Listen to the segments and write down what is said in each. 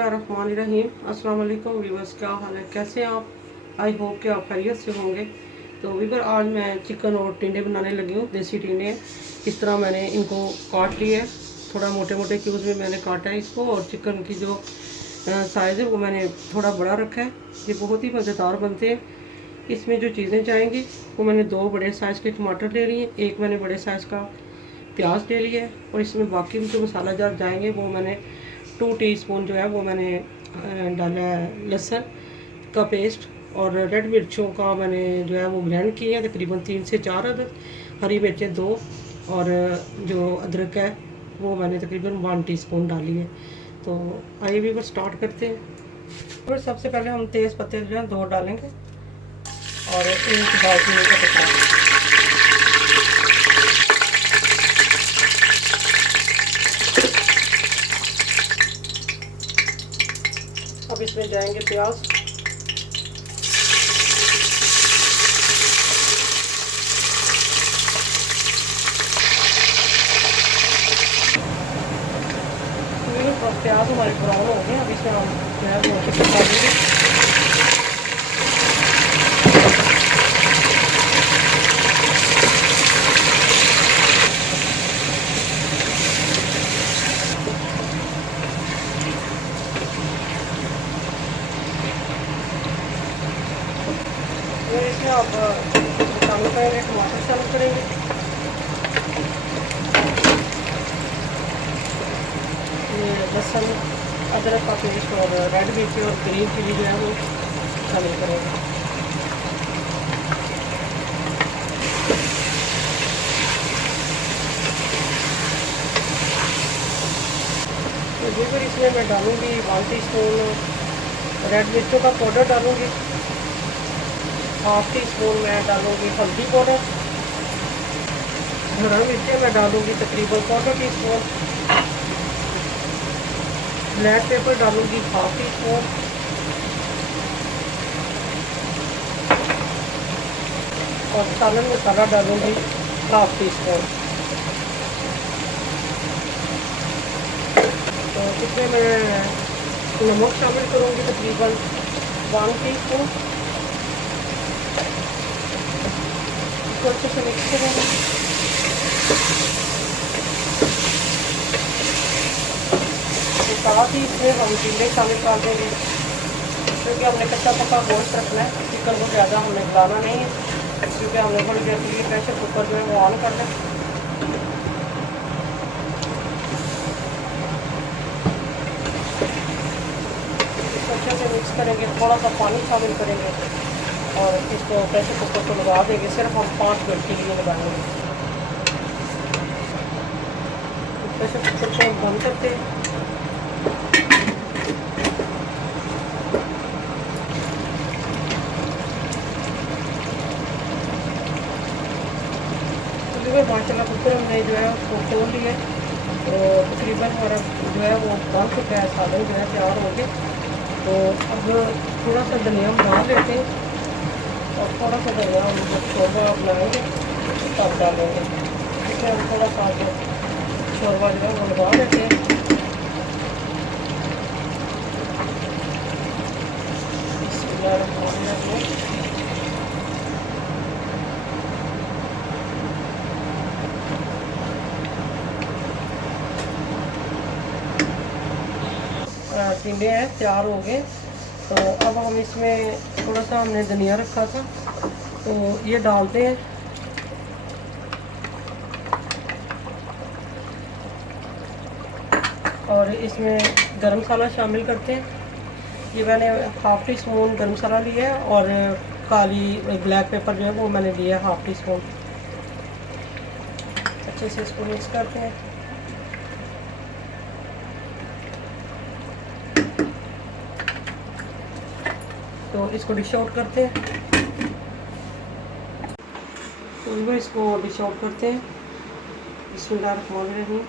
बिस्मिल्लाहिर्रहमानिर्रहीम। अस्सलाम वालेकुम व्यूअर्स, क्या हाल है, कैसे हैं आप? आई होप कि आप खैरियत से होंगे। तो व्यूअर आज मैं चिकन और टिंडे बनाने लगी हूँ। देसी टिंडे इस तरह मैंने इनको काट लिए, थोड़ा मोटे मोटे क्यूब्स में मैंने काटा है इसको। और चिकन की जो साइज़ है वो मैंने थोड़ा बड़ा रखा है। ये बहुत ही मज़ेदार बनते हैं। इसमें जो चीज़ें चाहेंगी वो मैंने 2 बड़े साइज़ के टमाटर ले लिए, एक मैंने बड़े साइज़ का प्याज ले लिया है। और इसमें बाकी भी जो मसाला जार जाएंगे वो मैंने 2 टीस्पून जो है वो मैंने डाला है लहसुन का पेस्ट। और रेड मिर्चों का मैंने जो है वो ब्लेंड किया है, तकरीबन 3 से 4 अदद। हरी मिर्चें 2 और जो अदरक है वो मैंने तकरीबन 1 टीस्पून डाली है। तो आइए भी स्टार्ट करते हैं। फिर सबसे पहले हम तेज़ पत्ते जो है 2 डालेंगे और 1 दालचीनी का टुकड़ा। अब इसमें जाएंगे प्याज, प्याज हमारे ब्राउन हो गए। अब इसमें हम जो है वो चिकन डालेंगे। फिर इसमें आप शामिल करेंगे, टमाटर शामिल करेंगे, ये लहसुन अदरक का पेस्ट और रेड मिर्ची और ग्रीन चिली जो है वो शामिल करेंगे। तो ये फिर इसमें मैं डालूँगी 1 टीस्पून रेड मिर्चों का पाउडर डालूँगी, 1/2 टीस्पून मैं डालूँगी हल्दी पाउडर, हरा मिर्चें मैं डालूँगी तकरीबन 1/4 टीस्पून, ब्लैक पेपर डालूँगी 1/2 टीस्पून, और सालन मसाला डालूँगी 1/2 टीस्पून। तो इसमें मैं नमक शामिल करूँगी तकरीबन 1 टीस्पून। इसको अच्छे से मिक्स करेंगे। तो साथ ही इसमें हम टिंडे शामिल कर देंगे, क्योंकि हमने कच्चा पक्का गोश्त रखना है। चिकन को ज़्यादा हमने गलाना नहीं है, क्योंकि हमने थोड़ी देर के लिए प्रेशर कुकर जो है वो ऑन कर दें। इसको अच्छे से मिक्स करेंगे, थोड़ा सा पानी शामिल करेंगे और इसको प्रेशर कुकर को लगा देंगे। सिर्फ हम 5 मिनट के लिए लगाएंगे। प्रेशर कुकर को बंद करते हैं। माशाल्लाह कुकर हमने जो है उसको खोल लिया। तो तकरीबन हमारा जो है वो बन चुका है, सालन जो है तैयार हो गए। तो अब थोड़ा सा धनिया बना लेते हैं और थोड़ा सा धनिया हम जब शोरबा बनाएंगे तब डालेंगे। इसमें हम थोड़ा सा जो शोरबा जो है वो लगा लेते हैं। टिंडे हैं तैयार हो गए। तो अब हम इसमें थोड़ा सा हमने धनिया रखा था तो ये डालते हैं। और इसमें गरम मसाला शामिल करते हैं। ये मैंने 1/2 टीस्पून गरम मसाला लिया है और काली ब्लैक पेपर जो है वो मैंने लिया है 1/2 टीस्पून। अच्छे से इसको मिक्स करते हैं। तो इसको डिश आउट करते हैं। तो इसको डिश आउट करते हैं। बिस्मिल्लाहिर्रहमानिर्रहीम।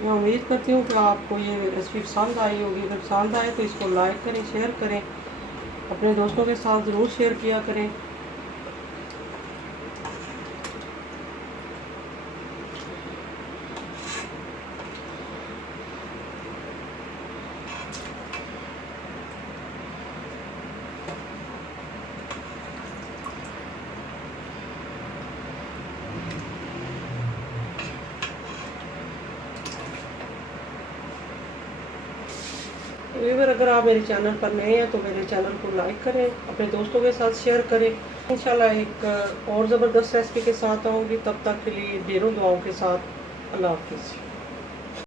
मैं उम्मीद करती हूँ कि आपको ये रेसिपी पसंद आई होगी। अगर पसंद आए तो इसको लाइक करें, शेयर करें, अपने दोस्तों के साथ ज़रूर शेयर किया करें। व्यूअर अगर आप मेरे चैनल पर नए हैं तो मेरे चैनल को लाइक करें, अपने दोस्तों के साथ शेयर करें। इंशाल्लाह एक और ज़बरदस्त रेसिपी के साथ आऊँगी, तब तक के लिए ढेरों दुआओं के साथ अल्लाह हाफिज़।